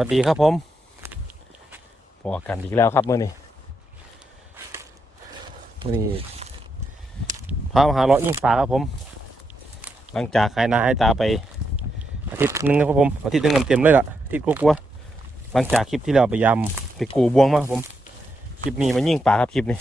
วัสดีครับผมพอกันอีกแล้วครับเมื่อนี้เมื่อนี้พามาหาเลาะยิ่งป่าครับผม หลังจากขายนาให้ตาไปอาทิตย์หนึงนะครับผมอาทิตย์หนึงเต็มเลยล่ะอาทิตย์กลัวๆหลังจากคลิปที่เราไปยำไปกูบวงมาครับผมคลิปนี้มายิ่งป่าครับคลิปนี้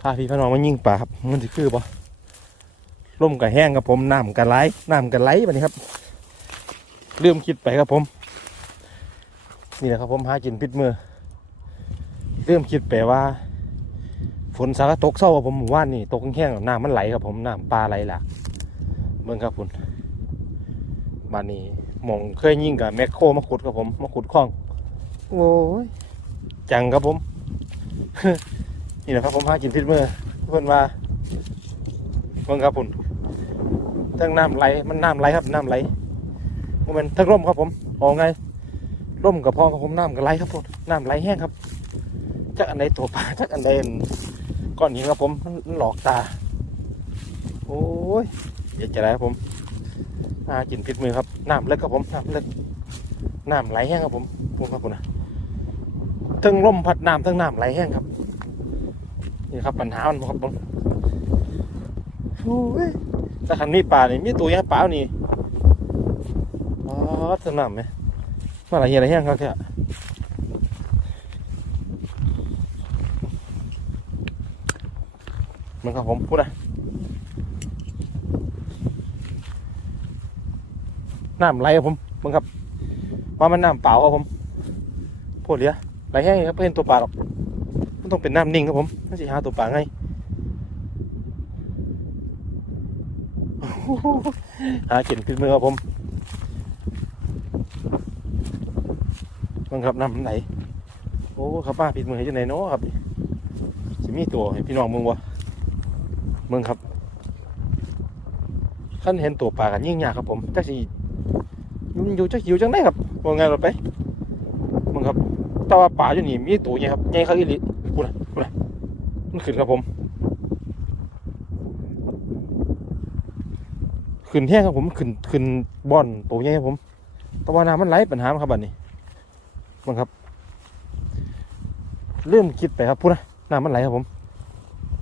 พาพี่พาน้องมายิ่งป่าครับมันจะคือปะร่มกับแห้งครับผมน้ำกันไหลน้ำกันไหลแบบนี้ครับเริ่มคิดไปครับผม นี่แหละครับผมหากินพิษมือ เริ่มคิดไปว่า ฝนสารตกเศร้าครับผมหมู่บ้านนี่ตกแห้งๆน้ำมันไหลครับผมน้ำปลาไหลหลากเมืองครับคุณบ้านนี้หมองเคยยิ่งกับแมคโครมาขุดครับผมมาขุดคลองโอ้ยจังครับผม นี่แหละครับผมหากินพิษมือเพื่อนว่าเมืองครับคุณทั้งน้ำไหลมันน้ำไหลครับน้ำไหลมันทั้งร่มครับผมออกไง ร่มกับพอกับผมน้ำกับไหลครับผมน้ำไหลแห้งครับจักอันใดตัวปลาจักอันใดก้อนหินครับผมมันหลอกตา โอ้ยเดี๋ยวจะไรครับผมอากินพิษมือครับน้ำเล็กครับผมน้ำเล็กน้ำไหลแห้งครับผมผมครับผมนะทั้งร่มพัดน้ำทั้งน้ำไหลแห้งครับนี่ครับปัญหามันครับผมโอ้ยถ้าคันมีปลานี่มีตัวยังปลานี่อ๋อสนามไหม มาอะไรเหี้ยอะไรแห้งครับแค่มันครับผมพูดนะน้ำไหลครับผมมันครับ ว่ามันน้ำเปล่าครับผมพูดเหลียไหลแห้งครับเพื่อนตัวปลาหรอกมันต้องเป็นน้ำนิ่งครับผมน่าจะหาตัวปลาไงหาเกินพิษมือครับผม มันครับน้ำไหลโอ้ครับป้าปิดมือให้จังไหนเนาะครับสิมีตัวให้พี่น้องมึงวะมึงครับขั้นเห็นตัวปลากันยิ่งยากครับผมจักสิอยู่อยู่จักอยู่จังได้ครับว่าไงเราไปมึงครับแต่ว่าป่าอยู่นี่มีตัวใหญ่ครับใหญ่ครับอีหลิพูนะพูนะมันขึ้นครับผม ขึ้นแห้งครับผมขึ้นขึ้นบ่อนตัวใหญ่ครับผมแต่ว่าน้ำมันไหลปัญหาครับบัดนี้ มึงครับเริ่มคิดไปครับพูดนะน้ำมันไหลครับผม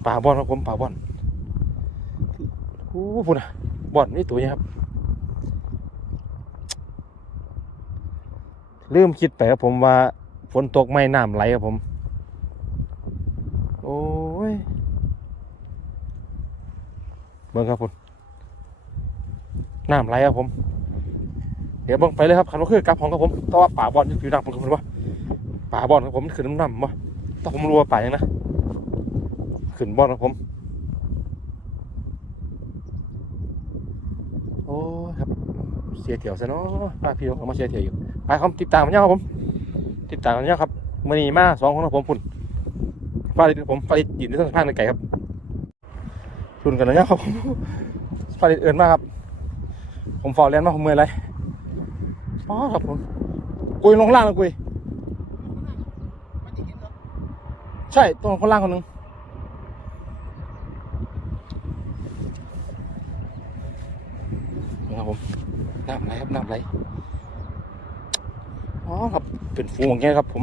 ป่าบอนครับผมป่าบอนโอ้พูดนะบอนนี่ตัวนี้ครับเริ่มคิดไปครับผมว่าฝนตกไม่น้ำไหลครับผม โอ้ยเบิ่งครับผมน้ำไหลครับผม เดี๋ยวบิ่งไปเลยครับคันว่าคือกลับของครับผมแต่ว่าป่าบอลอยู่ดังผมคุณว่าป่าบอลครับผมขึ้นน้ำหน้ำวะแต่ผมรู้ว่าป่ายังนะขึ้นบอลครับผม โอ้ครับเสียเถี่ยวซะเนาะป้าพี่น้องเอามาเสียเถี่ยวอยู่ไปครับติดตามมันยังครับผม ติดตามมันยังครับมันนีมาสองคนครับผมพุ่นฟาดิผมฟาดิยืนในต้นสะพานในไก่ครับชุนกันแล้วยังครับผมฟาดิเอินมากครับ ผมฟอลเลนมากผมเมื่อยไร อ๋อครับผมกุยลงล่างแล้วกุยใช่ตรงข้างล่างคนหนึ่งนะครับผมน้ำไหลครับน้ำไหลอ๋อครับเป็นฟูงอย่างเงี้ยครับ ผม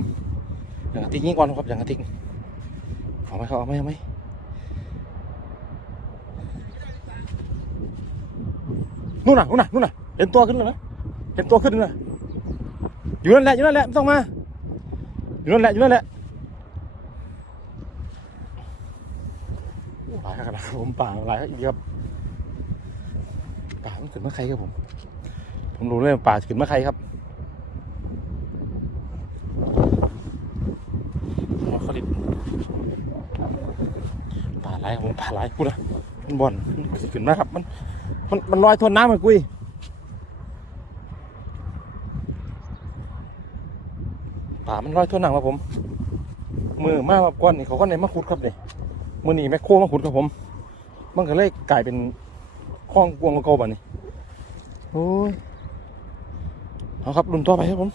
อย่างกระติกนี้ก่อนครับอย่างกระติกเอาไหมครับเอาไหมเอาไหมนู่นน่ะนู่นน่ะนู่นน่ะเห็นตัวขึ้นแล้วนะ เห็นตัวขึ้นเลยอยู่นั่นแหละอยู่นั่นแหละไม่ต้องมา อยู่นั่นแหละอยู่นั่นแหละป่าขนาดผมป่าหลายอีกครับป่ามันขึ้นมาใครครับผม ผมรู้เลยป่าขึ้นมาใครครับหัวเขาดิบป่าหลายครับผมป่าหลายพูนะมันบ่อนมันขึ้นมาครับ มันมันมันลอยทวนน้ำเหมากุย ป่ามันร้อยทั่วหนังครับผม มือมากแบบก้อนนี่เขาก็ในมะขุดครับเนี่ยมือนี่แม่โคมะขุดครับผม มันก็เลยกลายเป็นคลองกวงกระโกบอะนี่โอ้ยเอาครับลุนต่อไปครับผม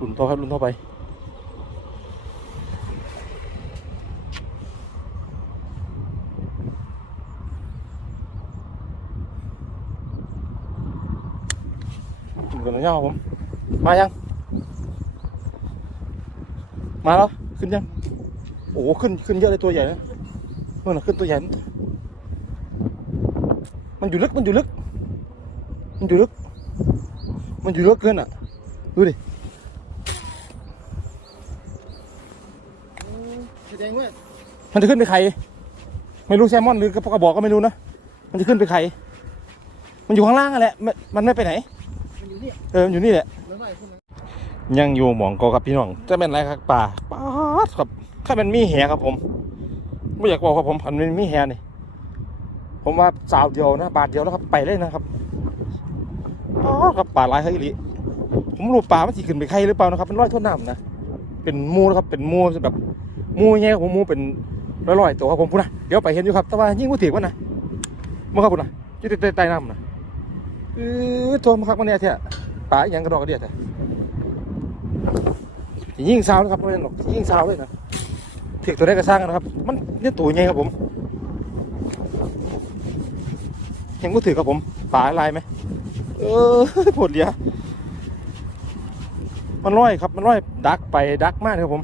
ลุนต่อครับลุนต่อไป กันแล้วครับผม มายัง มาแล้ว ขึ้นยัง โอ้ขึ้นขึ้นเยอะเลยตัวใหญ่นะนู่นขึ้นตัวใหญ่ มันอยู่ลึก มันอยู่ลึก มันอยู่ลึก มันอยู่ลึกเกินอะ ดูดิแสดงว่ามันจะขึ้นไปไข่ไม่รู้แซลมอนหรือกระบอกก็ไม่รู้นะ มันจะขึ้นไปไข่มันอยู่ข้างล่างอะแหละ มันไม่ไปไหน เนี่ยเออมันอยู่นี่แหละแล้วไล่พวกนั้นยังอยู่หมองกอครับพี่น้องจะเป็นไรครับป่าป้าดครับถ้ามันมีแหครับผมไม่อยากบอกครับผมพันมันมีแหนี่ผมว่าสาวเดียวนะ บาทเดียวแล้วครับไปเลยนะครับป้าดครับป่าหลายครับอีหลีผมรู้ป่ามันสิขึ้นไปไข่หรือเปล่านะครับเป็นร้อยทั่วน้ำนะเป็นหมูนะครับเป็นหมูแบบหมูแง่ครับผมหมูเป็นร้อยๆตัวครับผมพูดนะเดี๋ยวไปเห็นอยู่ครับแต่ว่ายิ่งมือถือว่านะมึงครับพูดนะอยี่ใต้ใต้น้ำนะเออโทมครับวันนี้เถอะป่าอหยังกระดอกกระเดียดเถอะยิ่งซาวนะครับไม่หรอกยิ่งซาวเลยนะเถียกตัวได้ก็สร้างนะครับ มันเนี่ยตัวใหญ่ครับผมเห็นก็ถือครับผมป่าลายไหมเออผลเดียมันร้อยครับ มันร้อยดักไปดักมากครับผม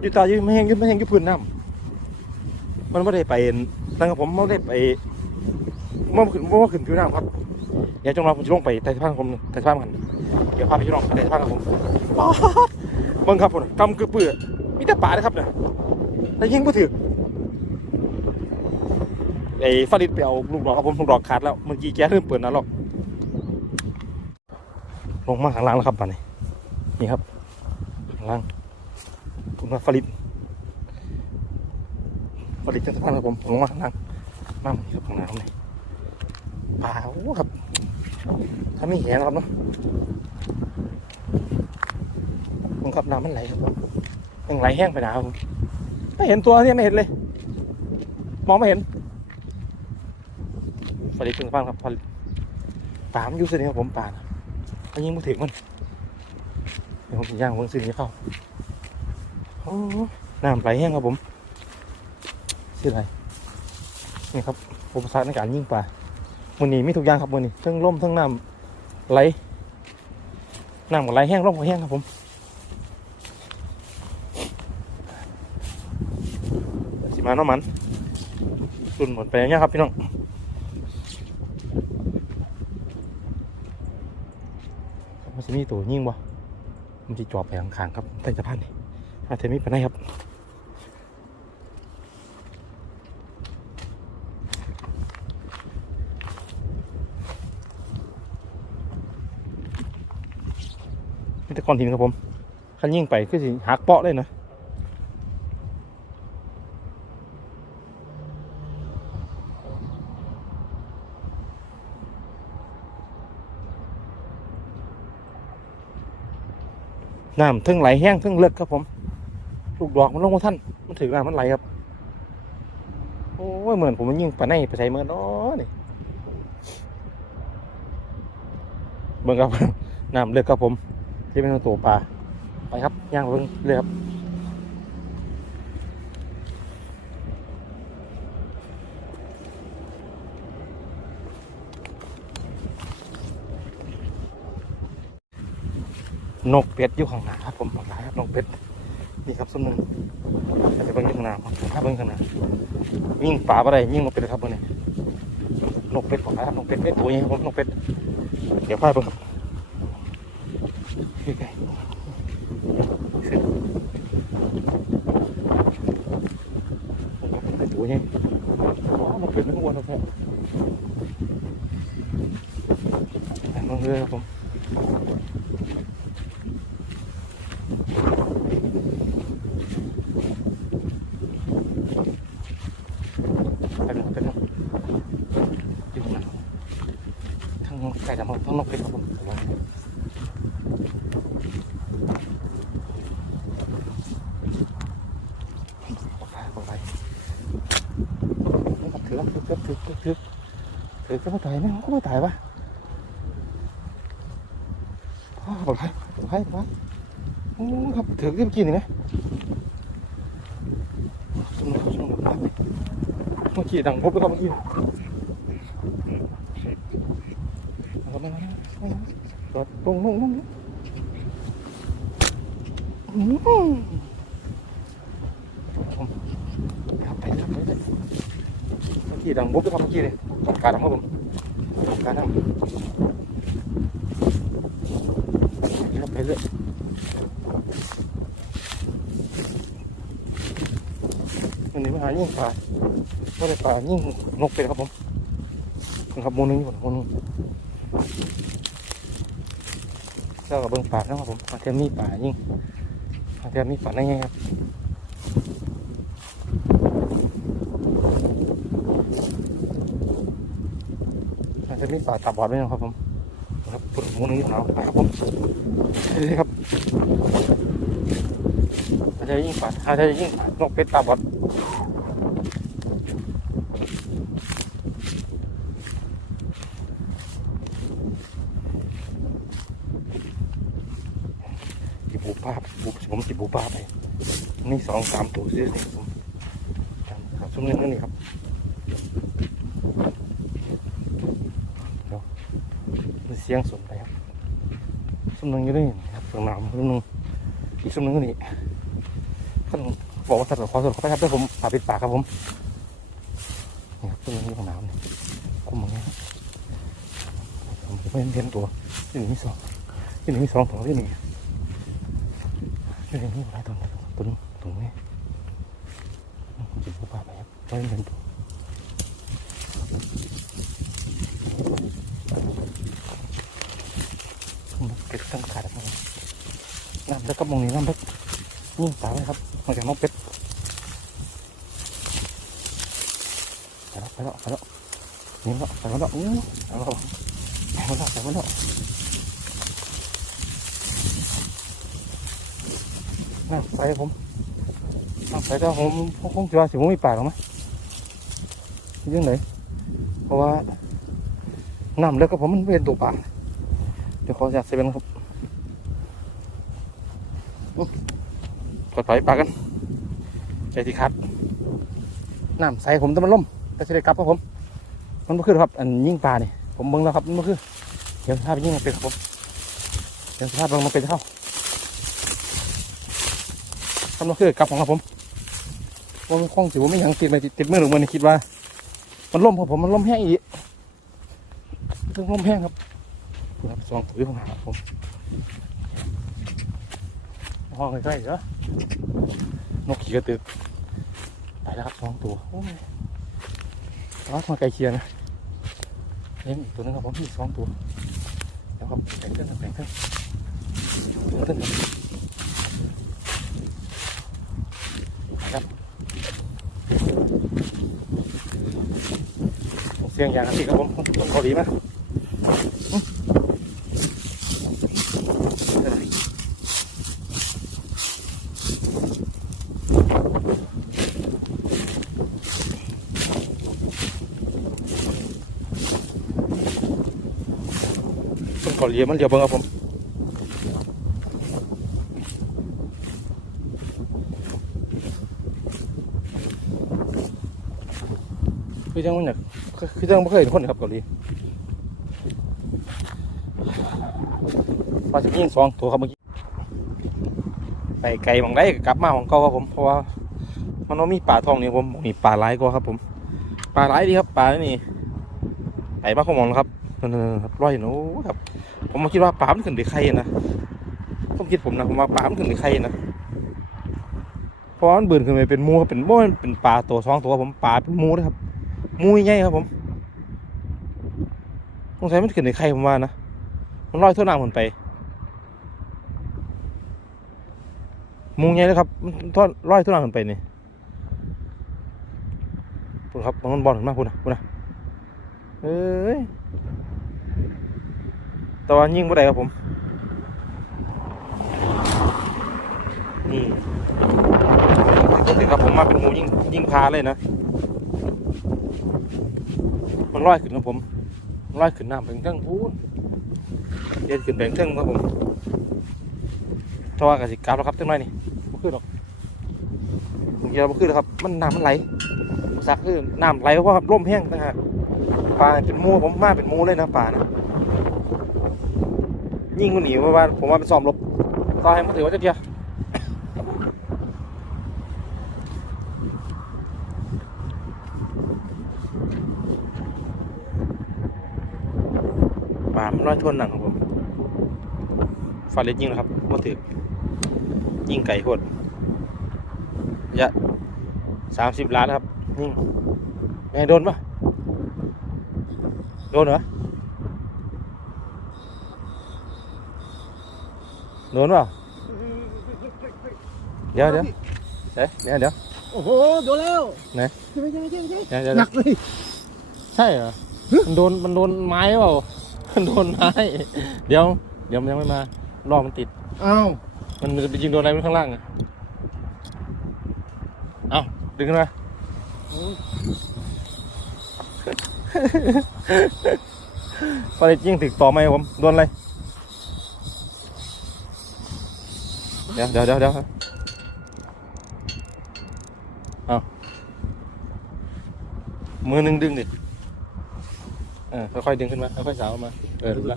อยูตาอยูไม่แห้งอยูไม่แห้งอยูพื้นน้ำมันไม่ได้ไปนั่นครับผมไม่ได้ไปเมื่อขึ้นเมื่อขึ้นผิวน้ำครับ เดี๋ยวจงรอผมจะลงไปใต้สะพานผมใต้สะพานกันเดี๋ยวพาไปที่น้องไปใต้สะพานครับผมเบิ่งครับผมกำคือเปื่อมีแต่ป่านะครับเนี่ยแต่ยิงบ่ถือไอ้ฟาริดไปเอาลูกดอกครับผมลูกดอกขาดแล้วเมื่อกี้แกเริ่มเปิดนะหรอกลงมาข้างล่างแล้วครับป่านนี้นี่ครับข้างล่างคุณว่าฟาริดฟาริดจังสะพานครับผมลงมาข้างล่างน้ำนี่ครับข้างล่างนี่ป่าโอ้ครับ ถ้าไม่แห้งครับเนาะผมขับน้ำมันไหลครับผมยังไหลแห้งไปหนาครับผมไม่เห็นตัวเนี่ยไม่เห็นเลย มองไม่เห็นสวัสดีคุณฟ้านครับพอป่ามันอยู่สิครับผมป่านะมันยิงมือถือมันเดี๋ยวผมย่างเบิ้งซื้อนี้เข้าโอ้น้ำไหลแห้งครับผมชื่ออะไรนี่ครับอุปสรรคในการยิงป่า มันนี้มีทุกอย่างครับมันนี้ทั้งล่มทั้งน้ำไหลน้ำก็ไหลแห้งล่มก็แห้งครับผมสิมาเนาะมันสุนหมดไปอย่างเงี้ยครับพี่น้องมันจะมีตัวยิ่งบ่มันจะจอบไปข้างๆครับใต้สะพานนี่อาจจะมีไปัญหาครับ ก้อนหินครับผมคันยิ่งไปคือสิหักเปาะเลยนะน้ำทึ่งไหลแห้งทึ่งเลิกครับผมลูกดอกมันลงมาท่านมันถือน้ำมันไหลครับ โอ้ยเหมือนผมมันยิ่งปะในไปใส่เมื่อน้อนี่เบิ่งครับน้ำเลิกครับผม ที่เป็นตัวปลาไปครับย่างเบิ่งเลยครับนกเป็ดอยู่ข้างหน้าครับผมหลายครับนกเป็ดนี่ครับสมนึงไปเบิ่งข้างหน้าครับถ้าเบิ่งข้างหน้ายิ่งป่าอะไรยิ่งนกเป็ดครับเบิ่งนี่นกเป็ดของหลายครับนกเป็ดเป็ดตัวใหญ่ครับผมนกเป็ดเดี๋ยวพาไปเบิ่งครับ ขึ้นเป็ดตัวใหญ่อ๋อนกเป็ดมันอ้วนครับผมลงเรือครับผมไปหมดไปหมดอยู่ข้างหลังทั้งไก่ดำทั้งนกเป็ดครับผม ระวังปลอดภัยปลอดภัยนี่ครับถือถือถือถือถือถือถือก็ไม่ตายนะก็ไม่ตายวะอ้าวปลอดภัยปลอดภัยปลอดภัยโอ้ครับถือที่เมื่อกี้นี่นะสนุกสนุกมากเมื่อกี้ดังพบแล้วครับเมื่อกี้ เอาครับมามามามามาจอดลงลงลงอืมผมครับไปครับไปเลยเมื่อกี้ดังบุ๊บด้วยครับเมื่อกี้เลยการดังครับผมการดังครับไปเลยวันนี้มาหายิ่งปลาก็เลยปลายิ่งนกเป็นครับผมครับโมนึงอยู่โมนึง เจ้ากับเบิ้งป่านะครับผมอาจจะมีป่ายิ่งอาจจะมีป่าได้ไงครับอาจจะมีป่าตาบอดด้วยนะครับผมครับปุ่นหมูนึงของเราครับผมนี่ครับอาจจะยิ่งป่าอาจจะยิ่งนกเป็ดตาบอดจิบูป้าบุผมจิบูป้าไปนี่ส องสามตัวซื้อนี่ผมครับซุ้มนึงนี่ครับเดี๋ยวมันเสียงสนไปครับซุ้มนึงอยู่นี่ครับเสียงนามซุ้มนึงอีกซุ้มนึงก็นี่ท่านบอกว่าท่านขอส่วนขอไปครับด้วยผมปาปิดปากครับผมนี่ครับซุ้มนึงอยู่ข้างนามนี่คุ้มเหมือนกันครับผมไม่เห็นตัวที่หนึ่งที่สองที่หนึ่งที่สองตัวที่หนึ่งนี่นี่อะไรตรงนี้ตรง ตรงนี้จิบผู้ป่าไปครับไว้เป็นตัวเก็บตั้งขาดมาน้ำแล้วก็มองนี้น้ำเล็กนี่ตาไว้ครับมาจากน้องเป็ดไปแล้วไปแล้วไปแล้วนี่แล้วไปแล้วอู้ไปแล้วไปแล้วไปแล้วน้ำใสผมน้ำใส แต่ผมผมคงจะว่าสิผมมีปากหรอมั้ยยังไงเพราะว่าน้ำเลิกกับผมมันเป็นตัวปลาเดี๋ยวขออยากเซเว่นครับอื้อดปล่อยปลากันใจที่คัดน้ำใส่ผมแต่มันล่มแต่จะได้กลับครับผม มันไม่คือครับ อันยิ่งปลานี่ผมเบิ่งแล้วครับมันไม่คือเดี๋ยวสภาพเป็นยิ่งมันเป็นครับผมเดี๋ยวสภาพมันเป็นเท่าทำมาคือกลับของครับผม ว่ามันคงสิว่าไม่ยังติดไปติดมือหรือมันคิดว่า มันล่มครับผมมันล่มแห้งอีกเรื่องล่มแห้งครับครับสองตัวอยู่ข้างหน้าผมห้องใกล้ๆเหรอนกขี่กระตือกไปแล้วครับสองตัวโอ้ยรักมาไกลเคียนะเลี้ยงอีกตัวนึงครับผมที่สองตัวเดี๋ยวครับแบ่งเครื่องกันแบ่งเครื่องตัวนึงครับ เสียงอย่างนี้ครับผมเกาหลีไหมเกาหลีมันเดียวเบิ่งครับผม คือจังมันอยากคือจังไม่เคยเห็นคนครับเกาหลีมาจะยิงสองตัวครับเมื่อกี้ไปไกลบางได้กลับมาของเก่าครับผมเพราะว่ามันมีป่าทองนี่ผมนี่ป่าร้ายกว่าครับ ผมป่าร้ายดีครับป่านี่ไปมาขมองแล้วครับนั่นครับร้อยหนูครับ ผมมาคิดว่าป่ามันขึ้นไปใครนะผมคิดผมนะผมว่าป่ามันขึ้นไปใครนะเพราะว่ามันเบื่อขึ้นไปเป็นมูครับเป็นโม่เป็นป่าตัวสองตัวผมป่าเป็นมูเลยครับ มูใหญ่ครับผมสงสัยมันขึ้นไปใครผมว่านะ มันลอยทั่วน้ำมันไปมูใหญ่เลยครับ มันทอดลอยทั่วน้ำมันไปนี่พูดครับมันบอลถึงมากพูดนะพูดนะเอ้ยตอนยิงบ่ได้ครับผม นี่ก็ถึงครับผมมาเป็นมูยิงยิงพาเลยนะ มันลอยขึ้นครับผมลอยขึ้นน้ำเป็นเครื่องพูดเดินขึ้นแบ่งเครื่องครับผมถ้าว่ากสิกราบแล้วครับท่าไหร่นี่ไม่ขึ้นหรอกผมคิดว่าไม่ขึ้นหรอกครับ มันน้ำมันไหลสักคือน้ำไหลเพราะว่าร่มแห้งต่างหากปลาเป็นมูผมมาเป็นมูเลยนะปลานะยิ่งกว่าหนีเพราะว่าผมว่าเป็นซ้อมรบต่อให้มันถือว่าจะเทียปามนร้อยชนหนังครับผมฟาเลสยิงนะครับมาถือยิงไก่โคตรระยะสามสิบล้านครับยิงไงโดนปะโดนเหรอโดนเปล่าเดี๋ยวเดี๋ยวเอ๊ะเดี๋ยวเดี๋ยวโอ้โหโดนแล้วไหนใช่ไหมใช่ไหมใช่ไหมใช่ไหมเดี๋ยวเดี๋ยวหนักเลยใช่เหรอมันโดนมันโดนไม้เปล่ามัน โดนไม้เดี๋ยว เดี๋ยวมันยังไม่มาลอกมันติด อ้าวมันมันจะไปยิงโดนอะไรมันข้างล่างอะเอาดึงขึ้นมาโอ้ยพอได้ยิงถึกต่อไหมครับผมโดนอะไร เดี๋ยวเดี๋ยวเดี๋ยวเดี๋ยวเอามือหนึงดึงดิ เออค่อยๆดึงขึ้นมา ค่อยๆสาวออกมา เออรู้ละ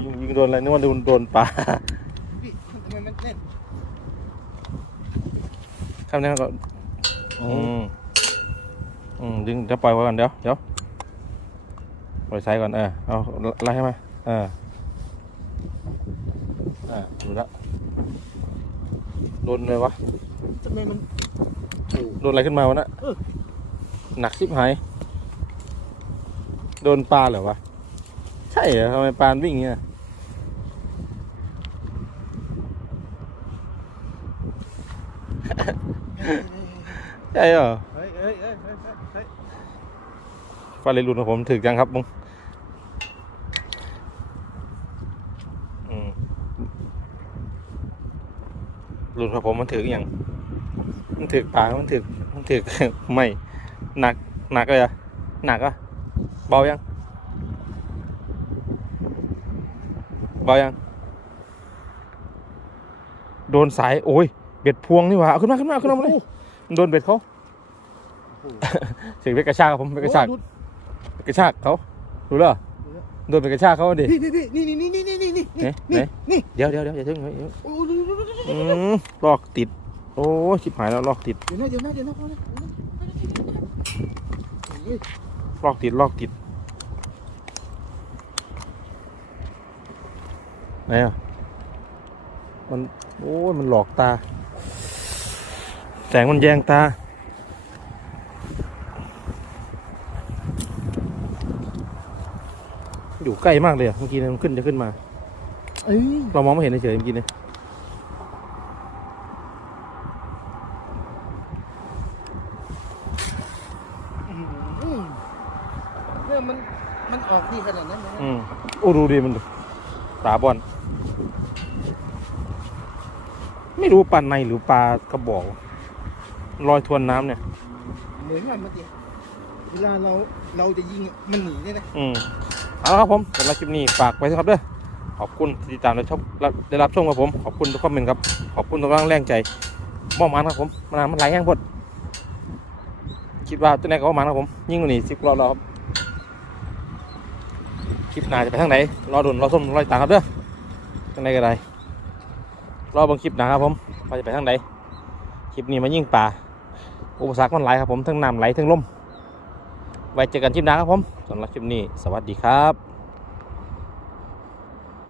ยิงยิงโดนอะไรนึกว่าโดนโดนปลาพี่ทำไมมันแน่นข้ามนี้ก็อืมอืมดึงเดี๋ยวปล่อยไว้ก่อนเดี๋ยวเดี๋ยวปล่อยไซส์ก่อนเออเอาไล่ให้มาเอออ่าดูละโดนเลยวะทำไมมันโดนอะไรขึ้นมาวะน่ะเออหนักชิบหาย โดนปลาเหรอวะใช่เหรอทำไมปลาวิ่งเงี้ยใช่เหรอเฮ้ยเฮ้ยเฮ้ยเฮ้ยเฮ้ยเฮ้ยฟาเรลุนของผมถึกยังครับมึงอืมลุนของผมมันถึกยังมันถึกปากมันถึกมันถึกไม่หนักหนักเลยอะหนักอะเบายัง เบายัง โดนสาย โอ้ย เบ็ดพวงนี่หว่าเอาขึ้นมาขึ้นมาขึ้นมาเลยมันโดนเบ็ดเขาเสียงเบ็ดกระชากครับผมเบ็ดกระชากโอ้ยกระชากเขารู้เหรอโดนไปกระชากเขาดิพี่พี่พี่นี่นี่นี่นี่นี่นี่ไหนนี่ไหนนี่เดี๋ยวเดี๋ยวเดี๋ยวอย่าเพิ่งเดี๋ยวโอ้ยดูดูดูดูดูอืมลอกติด โอ้ชิบหายแล้วลอกติด เดี๋ยวนะเดี๋ยวนะเดี๋ยวนะพอแล้วเฮ้ยลอกติดลอกติด ไหนอะ มัน โอ้ยมันหลอกตา แสงมันแยงตา อยู่ใกล้มากเลยอะ เมื่อกี้เนี่ยมันขึ้นจะขึ้นมาเอ้ยเรามองไม่เห็นเฉยๆเมื่อกี้เนี่ยอืมเนี่ยมัน มันออกดีขนาดนั้นนะ อืมโอ้ดูดิมัน ตาบอล ไม่รู้ปลาในหรือปลากระบอกลอยทวนน้ำเนี่ย เหมือนกันเมื่อกี้เวลาเราเราจะยิงอะมันหนีเนี่ยนะอืมเอาละครับผมสำหรับคลิปนี้ฝากไว้นะครับเด้อขอบคุณที่ติดตามและชมและได้รับชมครับผม ขอบคุณทุกคอมเมนต์ครับ ขอบคุณทุกกำลังแรงใจมอบมันครับผมมันนานมันไหลแห้งพดคิดว่าตัวไหนก็ประมาณครับผม ยิ่งกว่านี้สิบรอบแล้วครับคลิปหน้าจะไปทางไหนรอดุนรอส้มรอตามครับเด้อทางไหนก็ได้ รอบางคลิปนะครับผมว่าจะไปทางไหนคลิปนี้มายิ่งป่า อุปสรรคมันหลายครับผมทั้งน้ำไหลทั้งลมไว้เจอกันคลิปหน้าครับผมสำหรับคลิปนี้ สวัสดีครับ